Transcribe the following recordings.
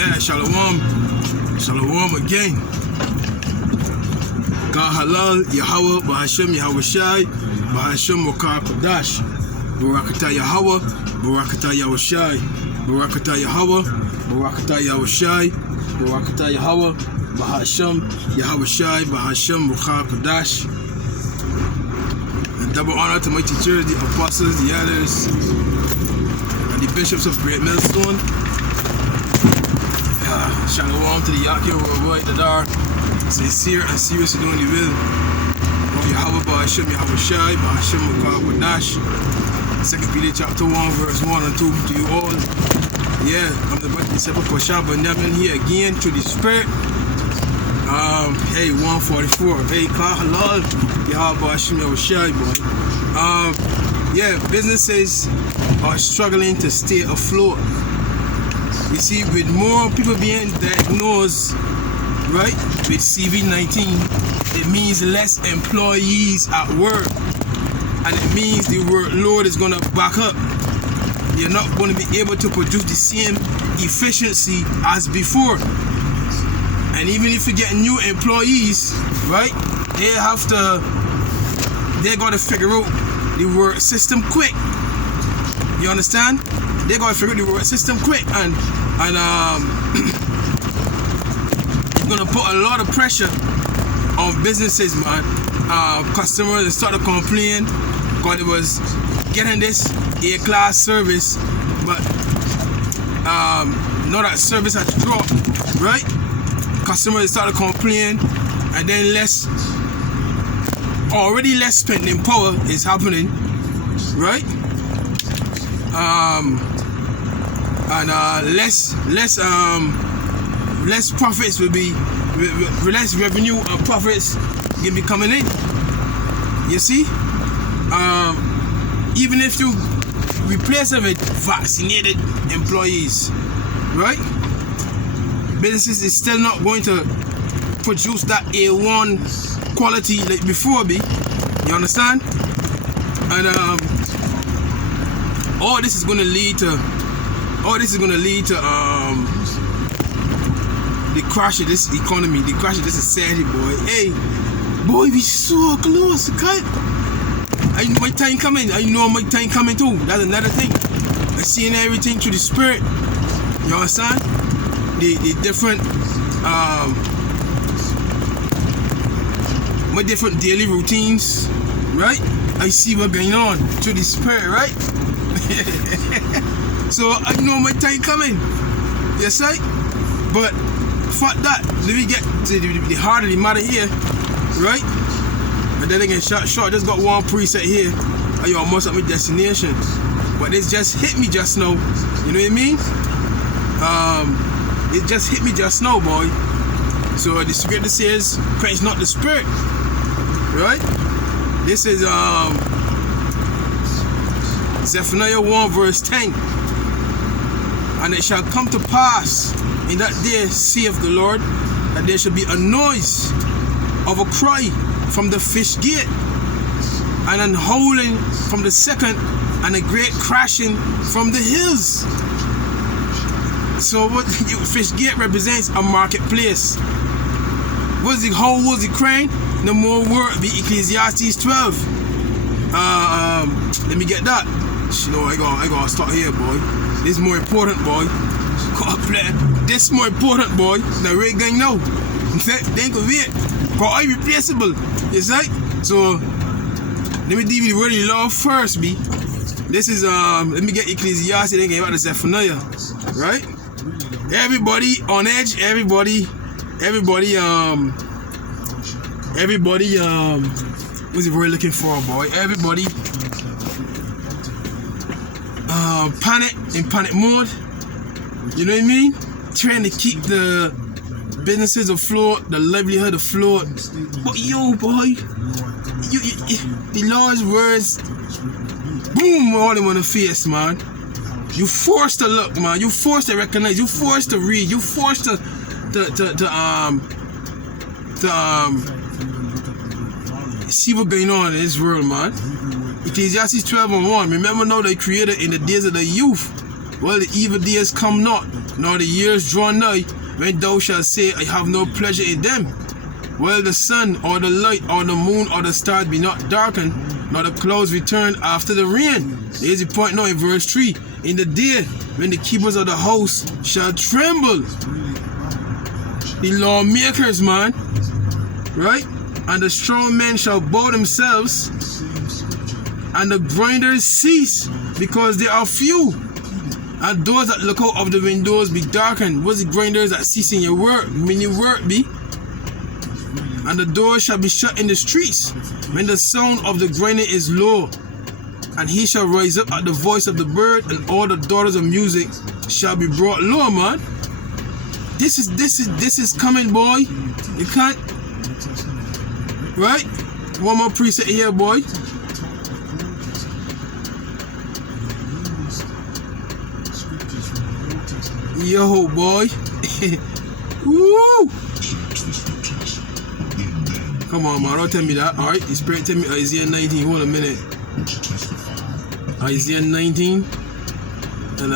Yeah, shalom. Shalom again. God halal, Yahweh, Bahashem, Yahweh Shai, Bahashem, Mokar Kodash. Barakatah Yahweh, Barakatah Yahweh Shai, Barakatah Yahweh, Barakatah Yahweh Shai, Barakatah Yahweh, Bahashem, Yahweh Shai, Bahashem, Mokar Kodash. And double honor to my teachers, the apostles, the elders, and the bishops of Great Millstone. Shalom to the Yakin worldwide that are sincere and serious in doing the will of Yahweh Bahashem, Yahweh Shai, Bahashem Mokar Kodash. 2 Peter chapter 1 verse 1 and 2 to you all. Yeah, I'm the brother disciple for Shabbat Nevin here again through the Spirit. Hey, 144. Hey, God halal, Yahweh Bahashem, Yahweh Shai, boy. Yeah, businesses are struggling to stay afloat. You see, with more people being diagnosed, right, with COVID-19, it means less employees at work. And it means the workload is going to back up. You're not going to be able to produce the same efficiency as before. And even if you get new employees, right, they got to figure out the work system quick. You understand? They got to figure out the work system quick, and it's gonna put a lot of pressure on businesses, man. Customers start to complain because it was getting this A-class service, but now that service has dropped, right? Customers start to complain, and then already less spending power is happening, right? And less profits will be, less revenue and profits can be coming in. You see, even if you replace them with vaccinated employees, right? Businesses is still not going to produce that A1 quality like before, you understand? And all this is going to lead to the crash of this economy, the crash of this society, boy. Hey, boy, we so close, cut. I know my time coming. I know my time coming too. That's another thing. I seeing everything through the Spirit. You understand? The different my different daily routines, right? I see what's going on through the Spirit, right? So I know my time coming. Yes, right? But fuck that. Let me get to the heart of the matter here, right? And then again, short, just got one preset here. I almost at my destination. But this just hit me just now. You know what I mean? It just hit me just now, boy. So the scripture says, quench not the spirit. Right? This is Zephaniah 1 verse 10. And it shall come to pass in that day, saith the Lord, that there shall be a noise of a cry from the fish gate, and an howling from the second, and a great crashing from the hills. So what fish gate represents a marketplace. What's the howl, what's the crying? No more word, be Ecclesiastes 12. Let me get that. You know, I gotta start here, boy. This is more important, boy. This is more important, boy. The rate gang now. Think of it. For irreplaceable. Yes, right? So let me deal with the word of law first, B. This is let me get Ecclesiastes, then get about the Zephaniah. Right? Everybody on edge, everybody what's the word looking for, boy? Everybody panic mode. You know what I mean? Trying to keep the businesses afloat, the livelihood afloat. But yo, boy, the Lord's words, boom, all in the face, man. You forced to look, man. You forced to recognize. You forced to read. You forced to see what's going on in this world, man. Ecclesiastes 12:1. Remember now, they created in the days of the youth. Well, the evil days come not, nor the years draw nigh, when thou shalt say, I have no pleasure in them. Well, the sun, or the light, or the moon, or the stars be not darkened, nor the clouds return after the rain. There's the point now in verse 3. In the day when the keepers of the house shall tremble. The lawmakers, man. Right? And the strong men shall bow themselves, and the grinders cease, because they are few. And those that look out of the windows be darkened. What's the grinders that cease in your work? When your work be? And the doors shall be shut in the streets, when the sound of the grinding is low. And he shall rise up at the voice of the bird, and all the daughters of music shall be brought low, man. This is coming, boy. You can't. Right? One more preset here, boy. Yo, boy. Woo! Come on, man. Don't tell me that. Alright, the Spirit tell me Isaiah 19. Hold a minute. Isaiah 19. And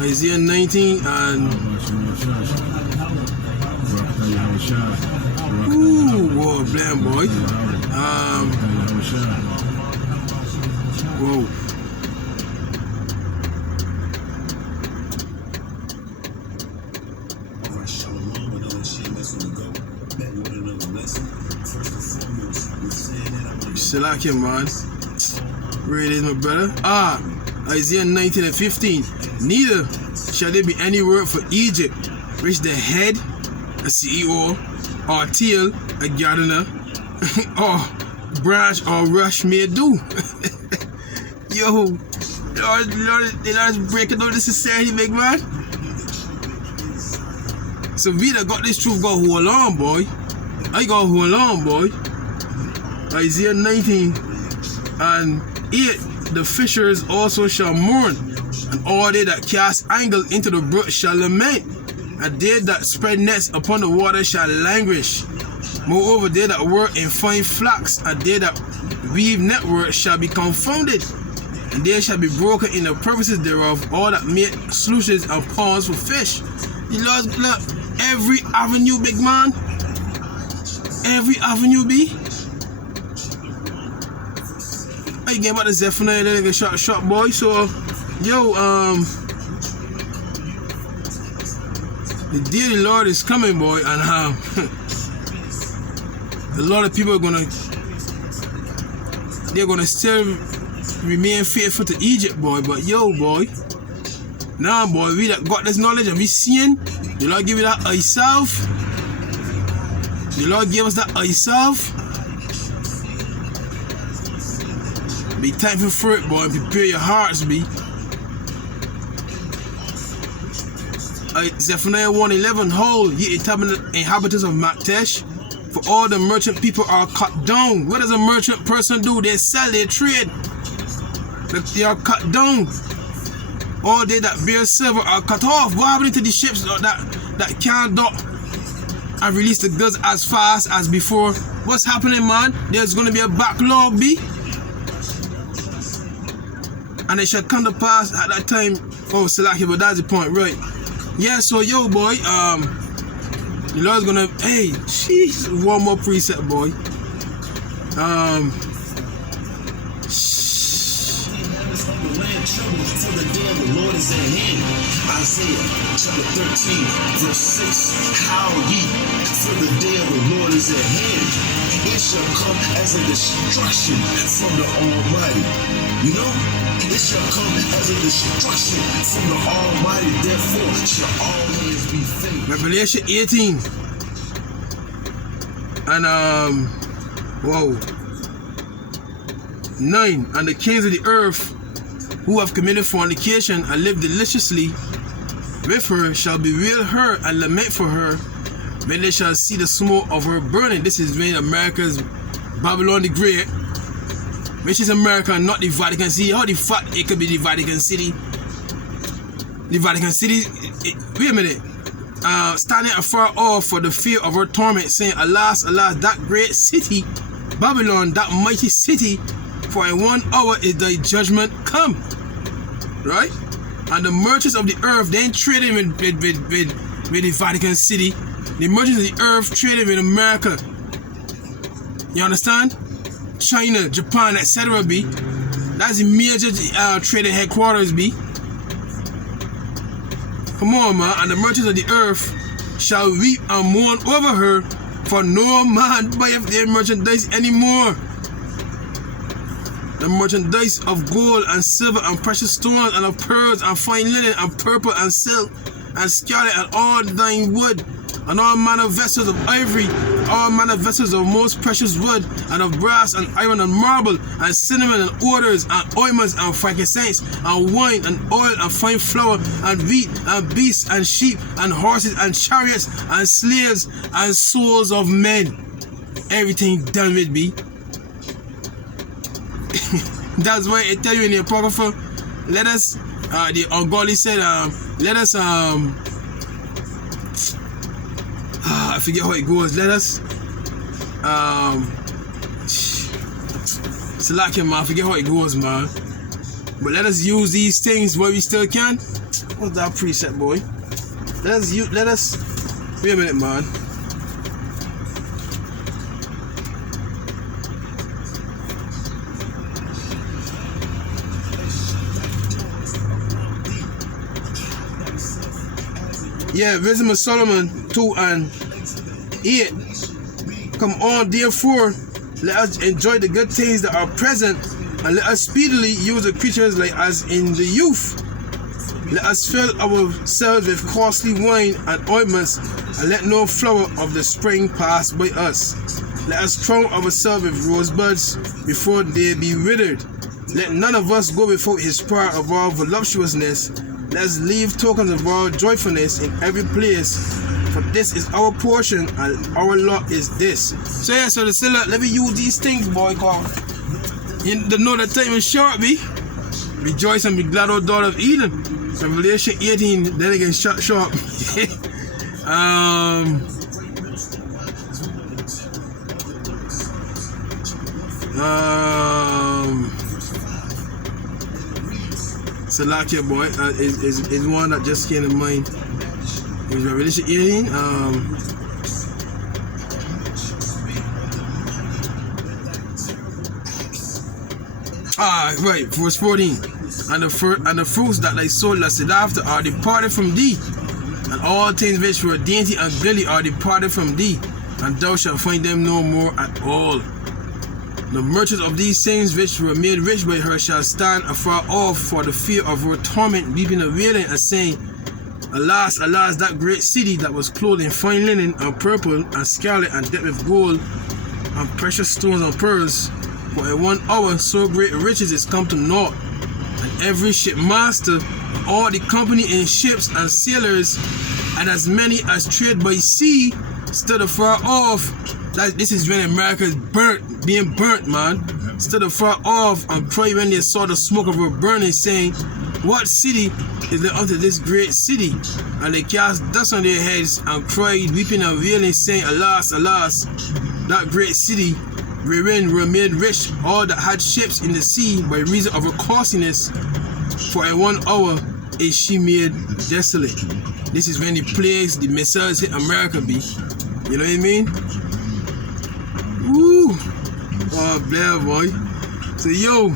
Isaiah 19 and ooh, whoa, blam, boy. Whoa. Salakia, man. Read it, my brother. Isaiah 19 and 15. Neither shall there be any word for Egypt, which the head, a CEO, or tail, a gardener, or branch or rush may do. Yo, Lord, they not breaking down the society, big man. So we that got this truth, go hold on, boy. I got hold on, boy. Isaiah 19 and 8. The fishers also shall mourn, and all they that cast angle into the brook shall lament, and they that spread nets upon the water shall languish. Moreover, they that work in fine flax, and they that weave network shall be confounded, and they shall be broken in the purposes thereof, all that make sluices and ponds for fish. You look, every avenue, big man. Every avenue be. I get about the Zephaniah, then get shot, boy. So, yo, the day of the Lord is coming, boy, and a lot of people are they're gonna still remain faithful to Egypt, boy. But yo, boy, now, boy, we that got this knowledge and we seeing, the Lord give you that eye salve. The Lord gave us that eye salve. Be thankful for it, boy. Prepare your hearts, be. Zephaniah 1:11. Howl, ye inhabitants of Maktesh, for all the merchant people are cut down. What does a merchant person do? They sell, they trade. They are cut down. All they that bear silver are cut off. What happened to the ships that can't dock and release the goods as fast as before? What's happening, man? There's going to be a backlog, be. And it shall come to pass at that time. Oh, Salaki, but that's the point, right? Yeah, so yo, boy, the Lord's gonna, hey, jeez, one more preset, boy. For the day of the Lord is at hand. Isaiah chapter 13, verse 6. Howl ye, for the day of the Lord is at hand. It shall come as a destruction from the Almighty. You know, it shall come as a destruction from the Almighty. Therefore shall all hands be faithful. Revelation 18. And whoa. 9. And the kings of the earth who have committed fornication and lived deliciously with her shall bewail her and lament for her when they shall see the smoke of her burning. This is when America's Babylon the Great, which is America, not the Vatican City. How the fuck it could be the Vatican City? The Vatican City, wait a minute. Standing afar off for the fear of her torment, saying, Alas, alas, that great city, Babylon, that mighty city, for in 1 hour is thy judgment come. right? And the merchants of the earth, they ain't trading with the Vatican City. The merchants of the earth trading with America. You understand? China, Japan, etc. B. That's the major trading headquarters, B. Come on, man. And the merchants of the earth shall weep and mourn over her, for no man buyeth their merchandise anymore. The merchandise of gold and silver and precious stones and of pearls and fine linen and purple and silk and scarlet and all thine wood and all manner of vessels of ivory, all manner of vessels of most precious wood and of brass and iron and marble and cinnamon and odors and ointments and frankincense and wine and oil and fine flour and wheat and beasts and sheep and horses and chariots and slaves and souls of men. Everything done with me. That's why I tell you in the Apocrypha, let us, the ungodly said, let us, I forget how it goes, let us, Salakia, man, I forget how it goes, man. But let us use these things while we still can. What's that precept, boy? Let us, wait a minute, man. Yeah, Wisdom of Solomon 2:8. Come on, therefore, let us enjoy the good things that are present, and let us speedily use the creatures like as in the youth. Let us fill ourselves with costly wine and ointments, and let no flower of the spring pass by us. Let us crown ourselves with rosebuds before they be withered. Let none of us go without his pride of our voluptuousness. Let us leave tokens of our joyfulness in every place, for this is our portion and our lot is this. So yeah, so the seller, let me use these things, boy, cause you know that time is short, be. Rejoice and be glad, O daughter of Eden. Revelation 18, then again short. Salakia, boy, is one that just came to mind. It was Revelation 18. Right, verse 14. And the fruits that thy soul lusted after are departed from thee, and all things which were dainty and goodly are departed from thee, and thou shalt find them no more at all. The merchants of these things which were made rich by her shall stand afar off for the fear of her torment, weeping and wailing, and saying, Alas, alas, that great city that was clothed in fine linen and purple and scarlet and decked with gold and precious stones and pearls, for in 1 hour so great riches is come to naught. And every shipmaster, all the company in ships and sailors, and as many as trade by sea, stood afar off. This is when America is being burnt, man. Stood afar off and cried when they saw the smoke of her burning, saying, What city is there unto this great city? And they cast dust on their heads and cried, weeping and wailing, saying, Alas, alas, that great city, wherein were made rich all that had ships in the sea by reason of her costliness, for in 1 hour is she made desolate. This is when the plagues, the missiles hit America, be. You know what I mean? Woo! Oh, blah, boy. So, yo,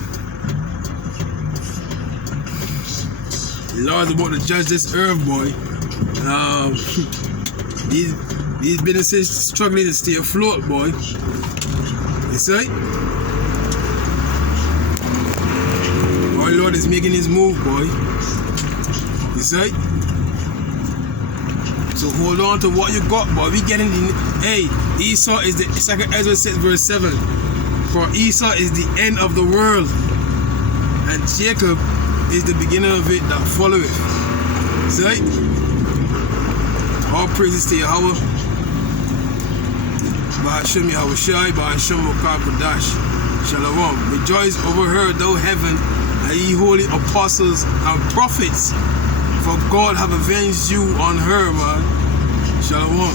the Lord's about to judge this earth, boy. These businesses struggling to stay afloat, boy. You see? Our Lord is making his move, boy. You see? So hold on to what you got, boy. We getting in. Hey, Esau is the 2nd Ezra 6 verse 7. For Esau is the end of the world, and Jacob is the beginning of it that followeth. See? All praises to Yahweh. Ba'ashem Yahweh Shai, Ba'ashem Mokar Kodash. Shalom. Rejoice over her, thou heaven, and ye holy apostles and prophets, for God have avenged you on her, man. Shalom.